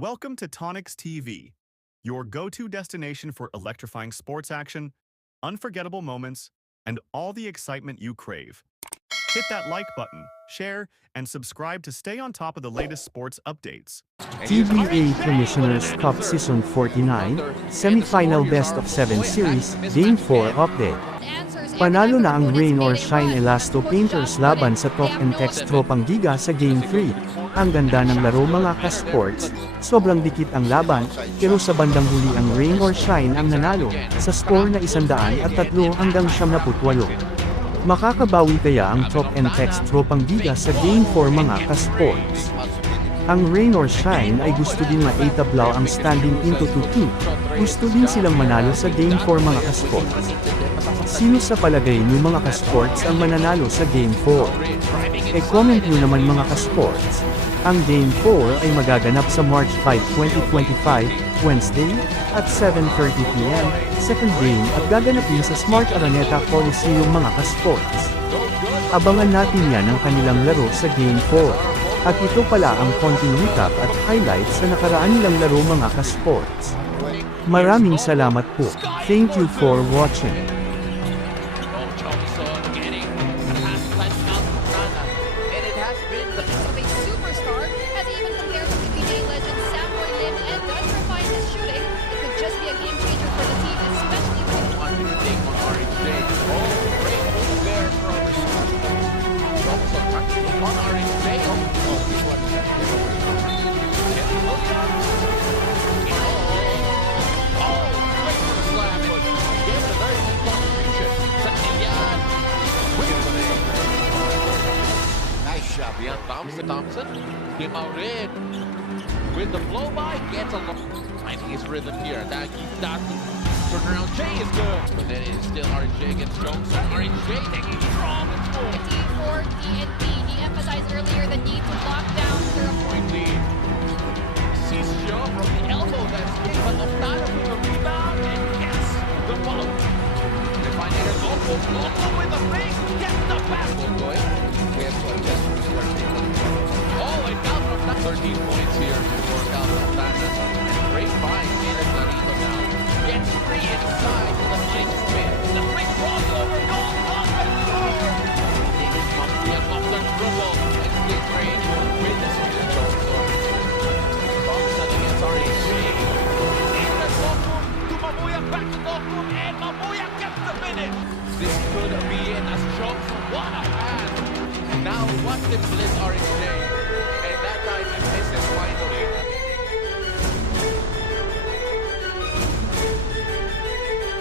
Welcome to Tonix TV, your go-to destination for electrifying sports action, unforgettable moments, and all the excitement you crave. Hit that like button, share, and subscribe to stay on top of the latest sports updates. PBA Commissioner's Cup Season 49, Semifinal Best of 7 Series, Game 4 Update. Panalo na ang Rain or Shine Elasto Painters laban sa Top and Text Tropang Giga sa Game 3. Ang ganda ng laro mga ka-sports, sobrang dikit ang laban, pero sa bandang huli ang Rain or Shine ang nanalo, sa score na 103 hanggang 78. Makakabawi kaya ang Top and Text Tropang Giga sa Game 4 mga ka-sports? Ang Rain or Shine ay gusto din maitablaw ang standing into 2-2. Gusto din silang manalo sa Game 4 mga ka-sports. Sino sa palagay niyo mga ka-sports ang mananalo sa Game 4? E-comment niyo naman mga ka-sports. Ang Game 4 ay magaganap sa March 5, 2025, Wednesday, at 7:30 p.m., second game at gaganapin sa Smart Araneta Coliseum mga ka-sports. Abangan natin yan ang kanilang laro sa Game 4. At ito pala ang konting recap at highlights sa nakaraan nilang laro mga ka-sports. Maraming salamat po. Thank you for watching. Beyond bounce to Thompson. Came out in with the blow by, gets a look. Finding his rhythm here. That turnaround J is good. But then it's still RJ against Jones. RJ taking strong and full. Team for DNP. He emphasized earlier the need to lock down the Point lead. Sees Shaw from the elbow. That's it. But Loftada with the rebound and gets the ball. They find it Loco with the fake. Gets the basketball going. Oh, and Cal from 13 points here for Cal Loftada. And great find in Clarito now. Gets free inside to the nice spin. The quick crossover goes off and score. He has off the dribble and still train with the speed Johnson. Thompson against RAC. Into Dokum to Mabuya, back to Dokum, and Mabuya gets the finish. This could be it as Johnson. What a pass. Now watch them blitz RAC.